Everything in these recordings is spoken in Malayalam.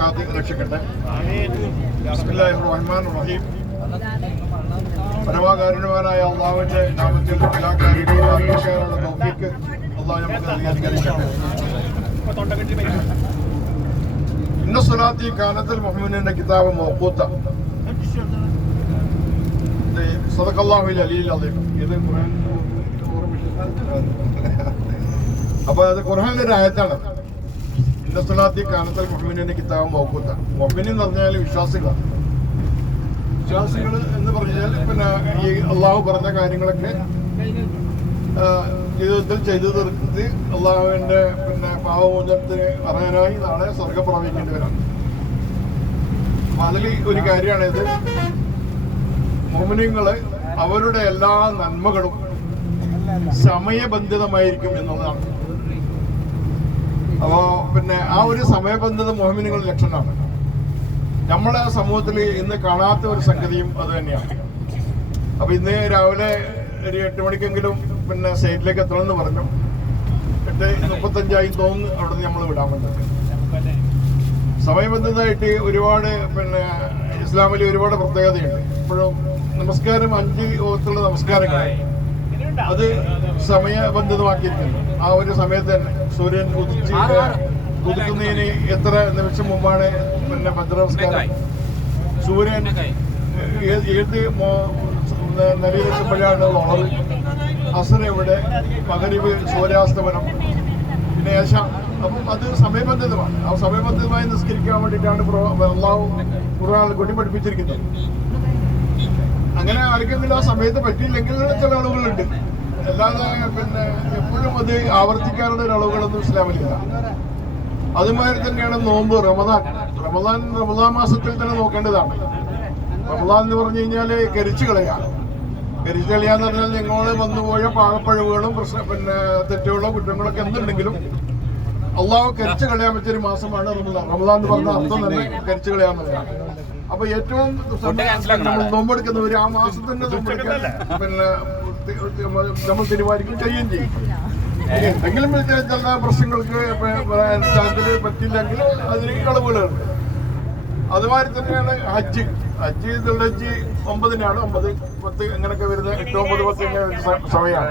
കാത്തി രക്ഷിക്കട്ടെ. ബിസ്മില്ലാഹിർ റഹ്മാനിർ റഹീം. പരമാകാരുണ്യവാനായ അള്ളാഹുവിന്റെ നാമത്തിൽ എല്ലാ കാര്യങ്ങളും അറിയിക്കാനുള്ള തൗഫീഖ് അള്ളാഹു നമുക്ക് അനുഗ്രഹിക്കട്ടെ. ഇന്ന സ്വലാത്തി കാനത്തുൽ മുഅ്മിനീന കിതാബ് മൗഖൂത്ത. സദഖല്ലാഹുൽ അലിയ്യുൽ അദീം. ഇത് ഖുർആൻ അപ്പൊ അത് ഖുർആനിലെ ഒരു ആയത്താണ്. ഇന്ന സ്വലാത്തി കാനത്തുൽ മുഅ്മിനീന കിതാബ് മൗഖൂത്ത. മുഅ്മിനീൻ എന്ന് പറഞ്ഞാൽ വിശ്വാസികളാണ്. വിശ്വാസികൾ എന്ന് പറഞ്ഞാൽ പിന്നെ ഈ അള്ളാഹു പറഞ്ഞ കാര്യങ്ങളൊക്കെ ജീവിതത്തിൽ ചെയ്തു തീർത്ത് അള്ളാഹുവിന്റെ പിന്നെ പാവമോചനത്തിന് അർഹനായി നാളെ സ്വർഗം പ്രാപിക്കേണ്ടവരാണ്. അപ്പൊ അതിൽ ഒരു കാര്യമാണിത്. മുഅ്മിനീങ്ങള് അവരുടെ എല്ലാ നന്മകളും സമയബന്ധിതമായിരിക്കും എന്നുള്ളതാണ്. അപ്പോ പിന്നെ ആ ഒരു സമയബന്ധിത മുഅ്മിനീങ്ങളുടെ ലക്ഷണമാണ്. നമ്മളെ സമൂഹത്തിൽ ഇന്ന് കാണാത്ത ഒരു സംഗതിയും അത് തന്നെയാണ്. അപ്പൊ ഇന്ന് രാവിലെ ഒരു 8 മണിക്കെങ്കിലും പിന്നെ സൈറ്റിലേക്ക് എത്തണമെന്ന് പറഞ്ഞു. 8:35 തോന്നുന്നു അവിടെ നിന്ന് നമ്മൾ വിടാൻ വേണ്ടത്. സമയബന്ധിതമായിട്ട് ഒരുപാട് പിന്നെ ഇസ്ലാമിൽ ഒരുപാട് പ്രത്യേകതയുണ്ട്. ഇപ്പോഴും നമസ്കാരം 5 വക്തുള്ള നമസ്കാരങ്ങൾ അത് സമയബന്ധിതമാക്കിയിരിക്കുന്നു. ആ ഒരു സമയത്ത് തന്നെ സൂര്യൻ ഉദിക്കുന്നതിന് എത്ര നിമിഷം മുമ്പാണ് പിന്നെ ഭദ്രനമസ്കാരം, സൂര്യൻ ഏത് നിലയിലെത്തുമ്പോഴാണ് ഉണർ, അസർ എവിടെ, മഗ്‌രിബ്, സൂര്യാസ്തമനം, പിന്നെ ഏശ. അപ്പം അത് സമയബന്ധിതമാണ്. ആ സമയബന്ധിതമായി നിസ്കരിക്കാൻ വേണ്ടിയിട്ടാണ് അല്ലാഹു ഖുർആനിൽ കൂടി പഠിപ്പിച്ചിരിക്കുന്നത്. അങ്ങനെ ആർക്കെങ്കിലും ആ സമയത്ത് പറ്റിയില്ലെങ്കിൽ ചില അളവുകളുണ്ട്. അല്ലാതെ പിന്നെ എപ്പോഴും അത് ആവർത്തിക്കാനുള്ള ഒരു അളവുകളൊന്നും ഇസ്ലാമിലില്ല. അതുമാതിരി തന്നെയാണ് നോമ്പ്. റമദാൻ മാസത്തിൽ തന്നെ നോക്കേണ്ടതാണ്. റമദാൻ എന്ന് പറഞ്ഞു കഴിഞ്ഞാൽ കരിച്ചു കളയാം. കരിച്ചു കളയാന്ന് പറഞ്ഞാൽ നിങ്ങൾ വന്നുപോയ പാകപ്പഴവുകളും പിന്നെ തെറ്റുകളോ കുറ്റങ്ങളൊക്കെ എന്തുണ്ടെങ്കിലും അള്ളാഹു കരിച്ചു കളയാൻ പറ്റിയൊരു മാസമാണ് റമദാൻ. റമദാൻ എന്ന് പറഞ്ഞ അർത്ഥം തന്നെ കരിച്ചു കളയാന്നുള്ളതാണ്. അപ്പൊ ഏറ്റവും നമ്മൾ നോമ്പെടുക്കുന്നവർ ആ മാസത്തിന്റെ നോമ്പെടുക്കാൻ പിന്നെ നമ്മൾ തീരുമാനിക്കും ചെയ്യുകയും ചെയ്യും. എന്തെങ്കിലും ചില പ്രശ്നങ്ങൾക്ക് പറ്റില്ലെങ്കിൽ അതിന് ഇളവുകളുണ്ട്. അതുമാതിരി തന്നെയാണ് ഹജ്ജ്. ഹജ്ജ് ദുൽഹജ്ജ് 9-നാണ്. 9, 10 അങ്ങനെയൊക്കെ വരുന്ന 8, 9, 10 സമയമാണ്.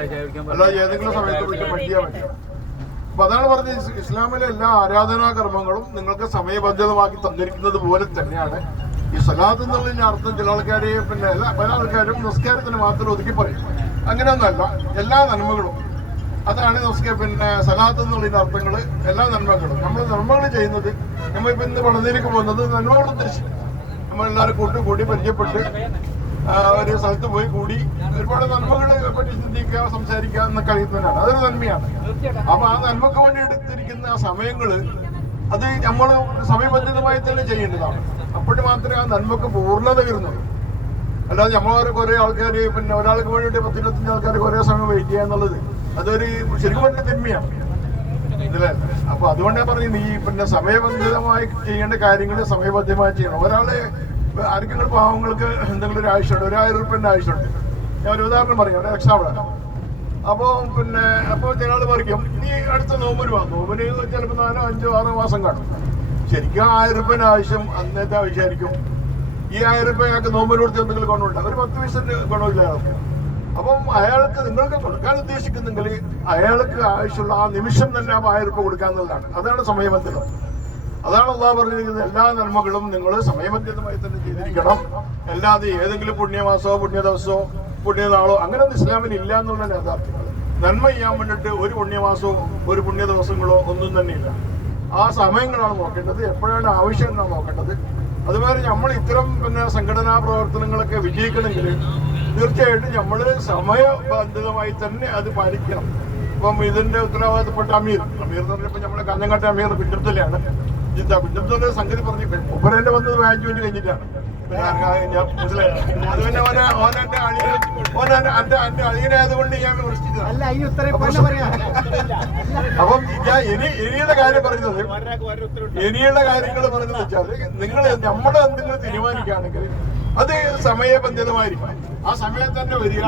അല്ലാതെ ഏതെങ്കിലും സമയത്ത് വിട്ട് പറ്റിയാൽ പറ്റും. അപ്പൊ അതാണ് പറഞ്ഞത്. ഇസ്ലാമിലെ എല്ലാ ആരാധനാ കർമ്മങ്ങളും നിങ്ങൾക്ക് സമയബന്ധിതമാക്കി തന്നിരിക്കുന്നത് പോലെ തന്നെയാണ് ഈ സ്വലാത്ത് എന്നുള്ളതിന്റെ അർത്ഥം. ചില ആൾക്കാര് പിന്നെ പല ആൾക്കാരും നിസ്കാരത്തിന് മാത്രം ഒതുക്കി പറയും. അങ്ങനെയൊന്നല്ല. എല്ലാ നന്മകളും അതാണ് പിന്നെ സലാത്ത് എന്നുള്ളതിന്റെ അർത്ഥങ്ങള്. എല്ലാ നന്മകളും നമ്മൾ നന്മകൾ ചെയ്യുന്നത്, നമ്മളിപ്പോ ഇന്ന് പണതിയിലേക്ക് പോകുന്നത് നന്മകൾ ഉദ്ദേശിക്കും. നമ്മളെല്ലാവരും കൂടി പരിചയപ്പെട്ട് ഒരു സ്ഥലത്ത് പോയി കൂടി ഒരുപാട് നന്മകളെ പറ്റി ചിന്തിക്കുക, സംസാരിക്കുക എന്നൊക്കെ കഴിയുന്നതിനാണ്. അതൊരു നന്മയാണ്. അപ്പൊ ആ നന്മക്ക് വേണ്ടി എടുത്തിരിക്കുന്ന ആ സമയങ്ങള് അത് നമ്മൾ സമയബന്ധിതമായി തന്നെ ചെയ്യേണ്ടതാണ്. അപ്പോഴും മാത്രമേ ആ നന്മക്ക് പൂർണ്ണത വരുന്നുള്ളൂ. അല്ലാതെ നമ്മളെ കുറെ ആൾക്കാർ പിന്നെ ഒരാൾക്ക് വേണ്ടിയിട്ട് 10-25 ആൾക്കാർ കുറെ സമയം വെയിറ്റ് ചെയ്യുക എന്നുള്ളത് അതൊരു ശരിക്കും പറഞ്ഞ തിന്മയാണ് ഇതിലെ. അപ്പൊ അതുകൊണ്ടാ പറയുന്നത് ഈ പിന്നെ സമയബന്ധിതമായി ചെയ്യേണ്ട കാര്യങ്ങൾ സമയബന്ധിതമായി ചെയ്യണം. ഒരാള് ആർക്കെങ്കിലും പാവങ്ങൾക്ക് എന്തെങ്കിലും ഒരു ആവശ്യമുണ്ട്, 1000 രൂപന്റെ ആവശ്യമുണ്ട്. ഞാൻ ഒരു ഉദാഹരണം പറയും, ഒരു എക്സാമ്പിളാണ്. അപ്പോൾ പിന്നെ അപ്പോൾ ചില ആൾ പറിക്കും നീ അടുത്ത നോമ്പിന് വാ. നോമ്പിന് ചിലപ്പോൾ 4, 5, 6 മാസം കാണും. ശരിക്കും 1000 രൂപന്റെ ആവശ്യം അന്നത്തെ ആവശ്യമായിരിക്കും. ഈ 1000 രൂപ അയാൾക്ക് നോമ്പിന് കൊടുത്ത് എന്തെങ്കിലും ഗുണമുണ്ട്? ഒരു 10 പൈസന്റെ ഗുണമില്ല അയാൾക്ക്. അപ്പം അയാൾക്ക് നിങ്ങൾക്ക് കൊടുക്കാൻ ഉദ്ദേശിക്കുന്നെങ്കിൽ അയാൾക്ക് ആവശ്യമുള്ള ആ നിമിഷം തന്നെ ആ 1000 രൂപ കൊടുക്കാന്നുള്ളതാണ്. അതാണ് സമയബന്ധിതം. അതാണ് അള്ളാഹു പറഞ്ഞിരിക്കുന്നത്. എല്ലാ നന്മകളും നിങ്ങൾ സമയബന്ധിതമായി തന്നെ ചെയ്തിരിക്കണം. അല്ലാതെ ഏതെങ്കിലും പുണ്യമാസമോ പുണ്യ ദിവസമോ പുണ്യനാളോ അങ്ങനെയൊന്നും ഇസ്ലാമിൽ ഇല്ല എന്നുള്ള യാഥാർത്ഥ്യങ്ങൾ. നന്മ ചെയ്യാൻ വേണ്ടിയിട്ട് ഒരു പുണ്യമാസമോ ഒരു പുണ്യ ദിവസങ്ങളോ ഒന്നും തന്നെ ഇല്ല. ആ സമയങ്ങളാണ് നോക്കേണ്ടത്, എപ്പോഴാണ് ആവശ്യം എന്നാണ് നോക്കേണ്ടത്. അതുമാതിരി നമ്മൾ ഇത്തരം പിന്നെ സംഘടനാ പ്രവർത്തനങ്ങളൊക്കെ വിജയിക്കണമെങ്കിൽ തീർച്ചയായിട്ടും നമ്മൾ സമയബന്ധിതമായി തന്നെ അത് പാലിക്കണം. ഇപ്പം ഇതിന്റെ ഉത്തരവാദിത്തപ്പെട്ട അമീർ എന്ന് പറഞ്ഞപ്പോൾ നമ്മളെ കാഞ്ഞങ്ങാട്ടെ അമീർ പിന്നത്തിലാണ്. പിന്നത്തിന്റെ സംഗതി പറഞ്ഞു ഒപ്പരേന്റെ വന്നത് 5 മിനിറ്റ് കഴിഞ്ഞിട്ടാണ്. അത് പിന്നെ എന്റെ അളിയനായതുകൊണ്ട് ഞാൻ വിമർശിച്ചതാണ്. അപ്പം ഞാൻ ഇനിയുള്ള കാര്യം പറയുന്നത് വെച്ചാൽ നിങ്ങൾ നമ്മുടെ എന്തെങ്കിലും തീരുമാനിക്കുകയാണെങ്കിൽ അത് സമയബന്ധിതമായിരിക്കും. ആ സമയം തന്നെ വരിക.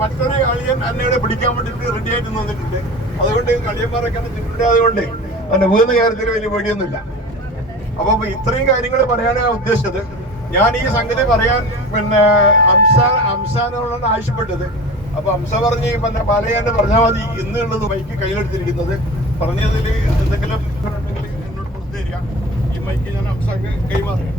മറ്റൊരു അളിയൻ എന്നോട് പിടിക്കാൻ വേണ്ടിയിട്ട് റെഡി ആയിട്ട് നിന്നിട്ടുണ്ട്. അതുകൊണ്ട് കളിയന്മാരൊക്കെ നിങ്ങളുടെ അതുകൊണ്ട് പിന്നെ വീഴുന്ന കാര്യത്തിൽ വലിയ പേടിയൊന്നുമില്ല. അപ്പൊ ഇത്രയും കാര്യങ്ങൾ പറയാനാണ് ഉദ്ദേശിച്ചത്. ഞാൻ ഈ സംഗതി പറയാൻ പിന്നെ അംസാനോടാണ് ആവശ്യപ്പെട്ടത്. അപ്പൊ അംസ പറഞ്ഞ് പിന്നെ പാലയാണ്ട് പറഞ്ഞാൽ മതി ഇന്നുള്ളത് മൈക്ക് കയ്യിലെടുത്തിരിക്കുന്നത്. പറഞ്ഞതിൽ എന്തെങ്കിലും എന്നോട് പുറത്തു തരിക. ഈ മൈക്ക് ഞാൻ അംസക്ക് കൈമാറുക.